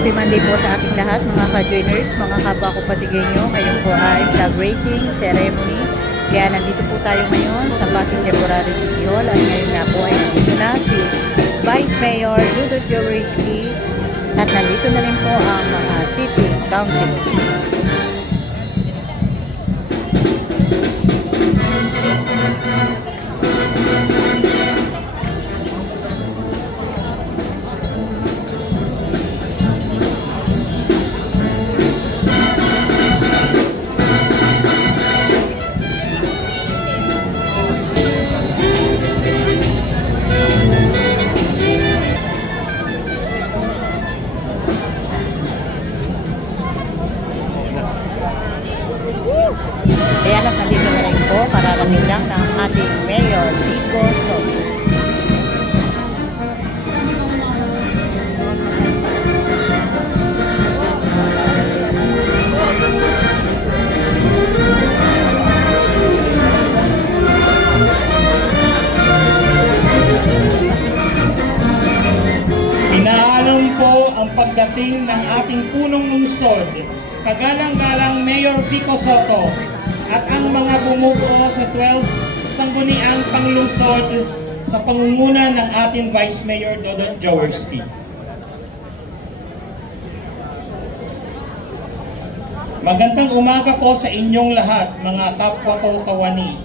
Happy Monday po sa ating lahat mga ka-joiners, mga kapwa ko Pasigenyo. Ngayon po ay flag raising ceremony. Kaya nandito po tayo ngayon sa Pasig Temporary City Hall at ngayon nga po ay nandito na si Vice Mayor Dudut Jaworski at nandito na rin po ang mga city councilors. Ayan at nandito na rin po, kararating lang ng ating Mayor Vico Soto. Inaalam po ang pagdating ng ating punong lungsod, kagalang-galang Mayor Vico Soto at ang mga bumubuo sa 12 sangguniang panglungsod sa pangunguna ng ating Vice Mayor Dudut Jaworski. Magandang umaga po sa inyong lahat, mga kapwa ko kawani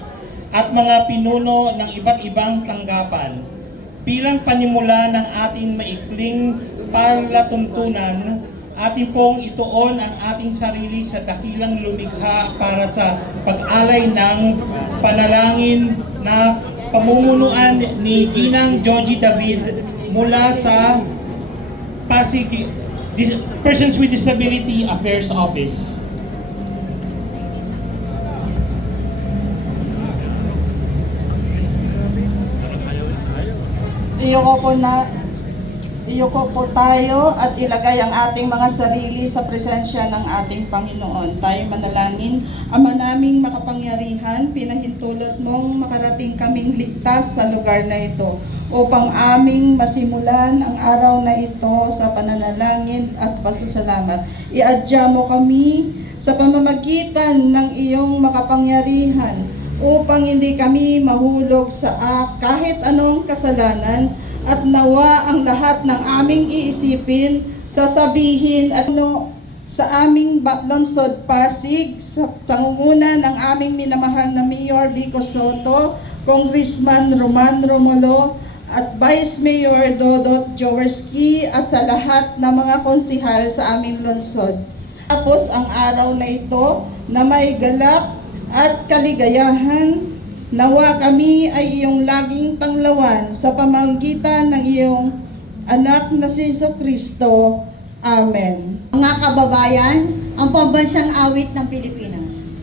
at mga pinuno ng iba't ibang tanggapan. Bilang panimula ng ating maikling palatuntunan, ating pong ituon ang ating sarili sa dakilang lumikha para sa pag-alay ng panalangin na pamumunuan ni Ginang Joji David mula sa Pasig Persons with Disability Affairs Office. Iyuko po tayo at ilagay ang ating mga sarili sa presensya ng ating Panginoon. Tayo manalangin. Ama naming makapangyarihan, pinahintulot mong makarating kaming ligtas sa lugar na ito upang aming masimulan ang araw na ito sa pananalangin at pasasalamat. Iadya mo kami sa pamamagitan ng iyong makapangyarihan upang hindi kami mahulog sa kahit anong kasalanan at nawa ang lahat ng aming iisipin, sasabihin at sa aming lungsod Pasig sa pangunguna ng aming minamahal na Mayor Vico Soto, Congressman Roman Romulo at Vice Mayor Dudut Jaworski at sa lahat ng mga konsihal sa aming lungsod. Tapos ang araw na ito na may galak at kaligayahan, nawa kami ay iyong laging tanglawan sa pamamagitan ng iyong anak na si Jesucristo. Amen. Mga kababayan, ang pambansang awit ng Pilipinas.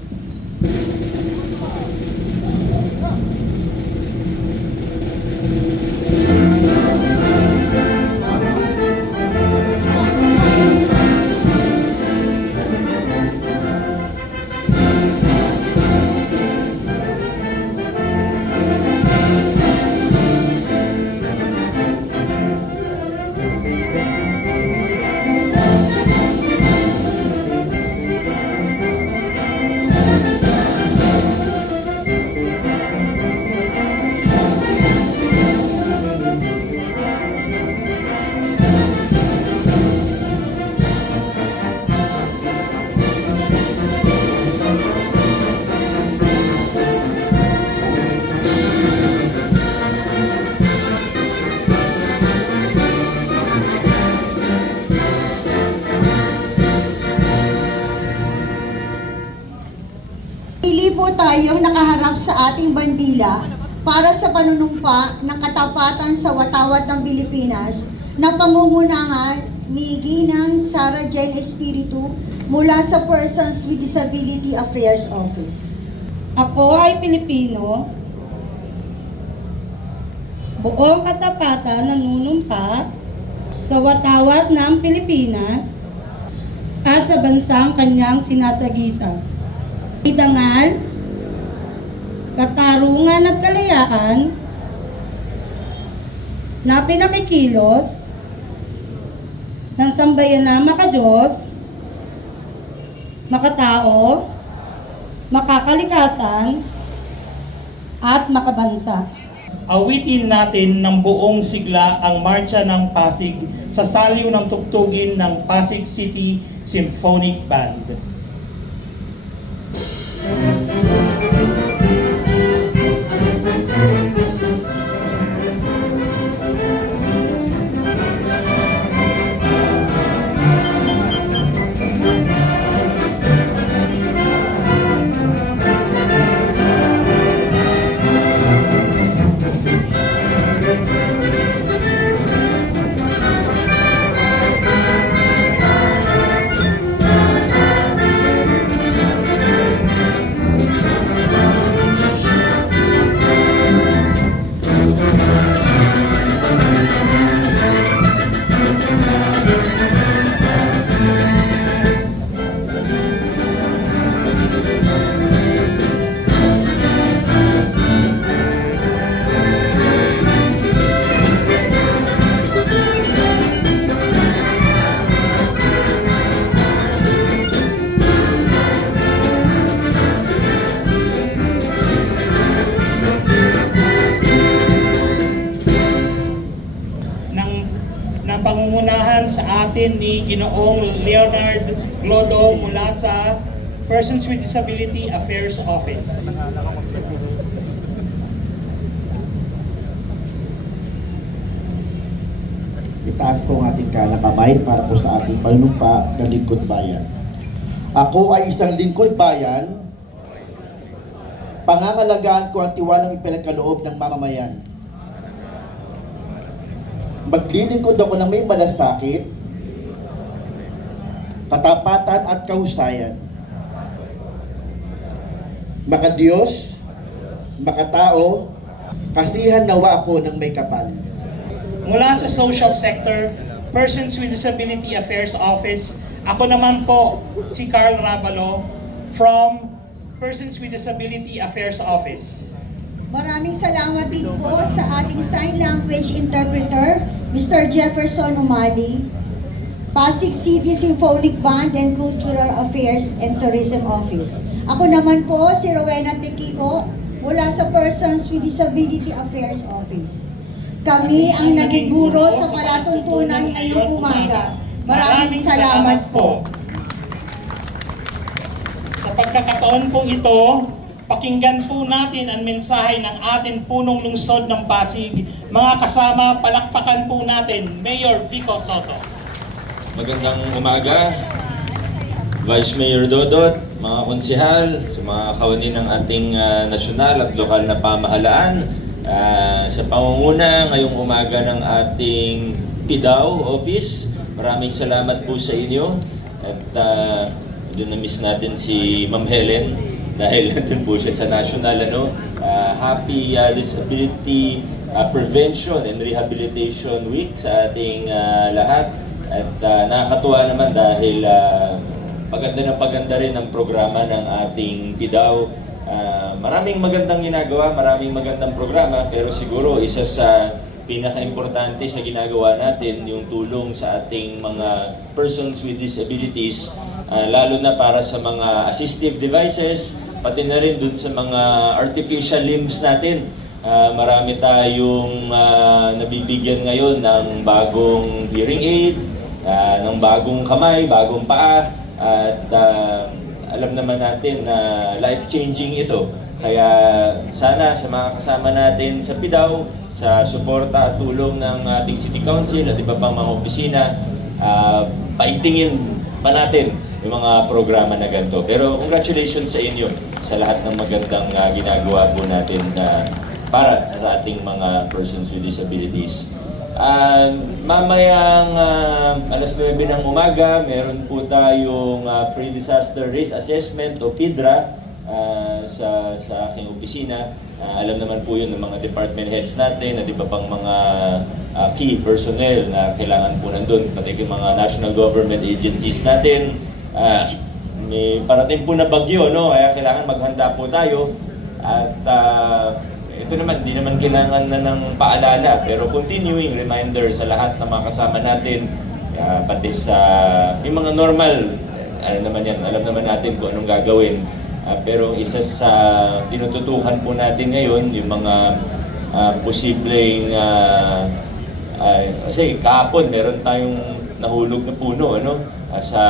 Pili po tayong nakaharap sa ating bandila para sa panunumpa ng katapatan sa watawat ng Pilipinas na pangungunahan ni Ginang Sara Jane Espiritu mula sa Persons with Disability Affairs Office. Ako ay Pilipino, buong katapatan nanunumpa sa watawat ng Pilipinas at sa bansang kanyang sinasagisa. Itangal, katarungan at kalayaan na pinakikilos ng sambayan na makadiyos, makatao, makakalikasan, at makabansa. Awitin natin ng buong sigla ang Marcha ng Pasig sa saliw ng tugtugin ng Pasig City Symphonic Band. ng pangungunahan sa atin ni Ginoong Leonard Glodo mula sa Persons with Disability Affairs Office. Itaas po ang ating kamay para po sa ating panunumpa ng lingkod bayan. Ako ay isang lingkod bayan, pangangalagaan ko ang tiwalang ipinagkaloob ng mamamayan. Maglilingkod ako ng may malasakit, katapatan at kahusayan. Makadiyos, makatao, kasihan nawa ako ng may kapal. Mula sa Social Sector, Persons with Disability Affairs Office, ako naman po si Carl Ravalo from Persons with Disability Affairs Office. Maraming salamat din po sa ating sign language interpreter, Mr. Jefferson Umali, Pasig City Symphonic Band and Cultural Affairs and Tourism Office. Ako naman po si Rowena Tequico mula sa Persons with Disability Affairs Office. Kami ang naging guro sa palatuntunan ngayong umaga. Maraming salamat po. Sa pagkakataon po ito, pakinggan po natin ang mensahe ng ating punong lungsod ng Pasig. Mga kasama, palakpakan po natin, Mayor Vico Soto. Magandang umaga, Vice Mayor Dodot, mga konsihal, sa mga kawani ng ating nasyonal at lokal na pamahalaan. Sa pangunguna ngayong umaga ng ating PIDAW office, maraming salamat po sa inyo. At doon na-miss natin si Ma'am Helen dahil nandun po siya sa National Happy Disability Prevention and Rehabilitation Week sa ating lahat. At nakakatuwa naman dahil paganda rin ang programa ng ating PIDAW. Maraming magandang ginagawa, maraming magandang programa, pero siguro isa sa pinaka-importante sa ginagawa natin yung tulong sa ating mga persons with disabilities, lalo na para sa mga assistive devices, pati na rin dun sa mga artificial limbs natin. Marami tayong nabibigyan ngayon ng bagong hearing aid, ng bagong kamay, bagong paa, at alam naman natin na life-changing ito. Kaya sana sa mga kasama natin sa PIDAW, sa suporta at tulong ng ating City Council at iba pang mga opisina, paigtingin pa natin yung mga programa na ganito. Pero congratulations sa inyo sa lahat ng magandang ginagawa po natin para sa ating mga persons with disabilities. Mamayang alas 9 ng umaga, meron po tayong Pre-Disaster Risk Assessment o PIDRA sa aking opisina. Alam naman po yun ng mga department heads natin at iba pang mga key personnel na kailangan po nandun, pati yung mga national government agencies natin. May parating po na bagyo, no? Kaya kailangan maghanda po tayo. At ito naman, di naman kailangan na ng paalala, pero continuing reminder sa lahat ng mga kasama natin pati sa may mga normal, ano naman yan, alam naman natin kung anong gagawin. Pero isa sa tinututukan po natin ngayon, yung mga posibleng, kasi kahapon meron tayong nahulog na puno sa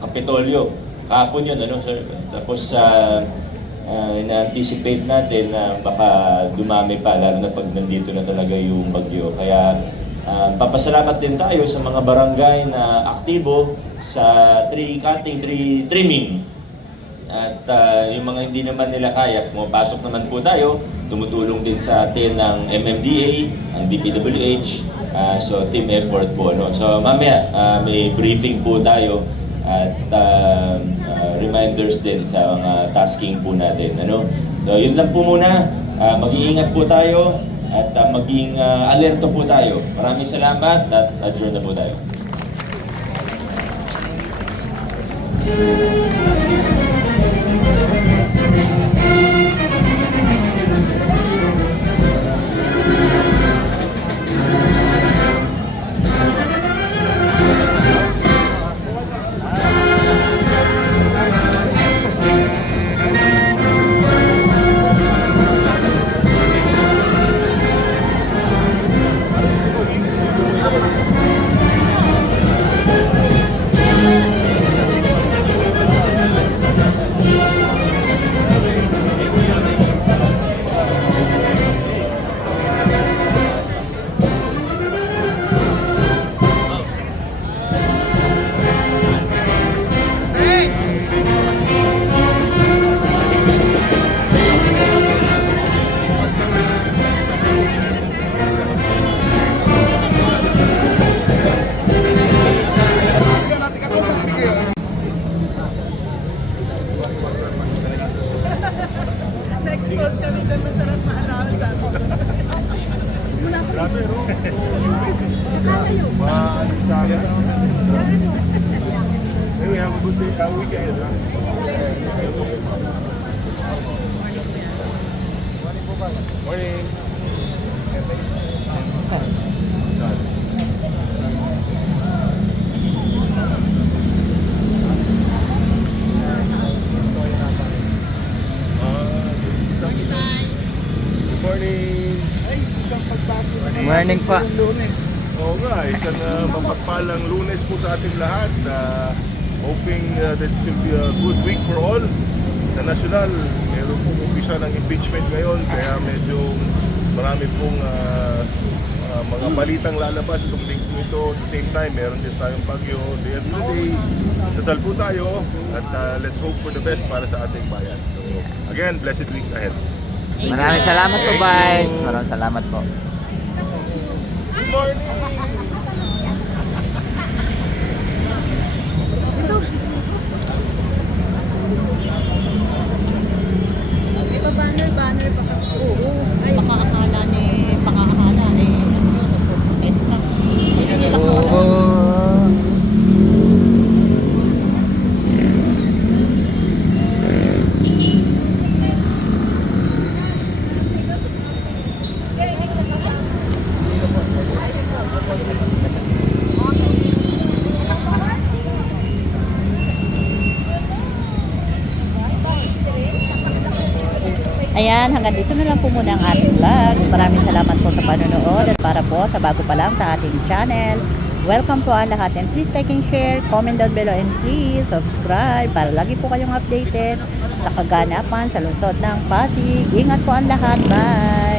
Kapitolyo. Kahapon yun, sir. Tapos ina-anticipate natin na baka dumami pa, lalo na pag nandito na talaga yung bagyo. Kaya papasalamat din tayo sa mga barangay na aktibo sa tree cutting, tree trimming. At yung mga hindi naman nila kaya, pumapasok naman po tayo, tumutulong din sa atin ng MMDA, ang DPWH, so team effort po. So mamaya may briefing po tayo at reminders din sa mga tasking po natin. So yun lang po muna, mag-iingat po tayo at maging alerto po tayo. Maraming salamat at adjourn na po tayo. Maybe have a good day, weekend. Morning. Morning po. Oo nga, isang mapagpalang Lunes po sa ating lahat. Hoping that it will be a good week for all. Sa national, meron pong umpisa ng impeachment ngayon, kaya medyo marami pong mga balitang lalabas itong linggo ito. At the same time, meron din tayong bagyo. The end of the day, dasal po tayo at let's hope for the best para sa ating bayan. So again, blessed week ahead. Maraming salamat po, Vice. Maraming salamat po. Good morning! Banner pa kasi. Oo. Ay, baka akala protesta. Hindi nila Ayan, hanggang dito na lang po muna ang ating vlogs. Maraming salamat po sa panonood at para po sa bago pa lang sa ating channel. Welcome po ang lahat and please like and share, comment down below and please subscribe para lagi po kayong updated sa kaganapan sa lungsod ng Pasig. Ingat po ang lahat. Bye!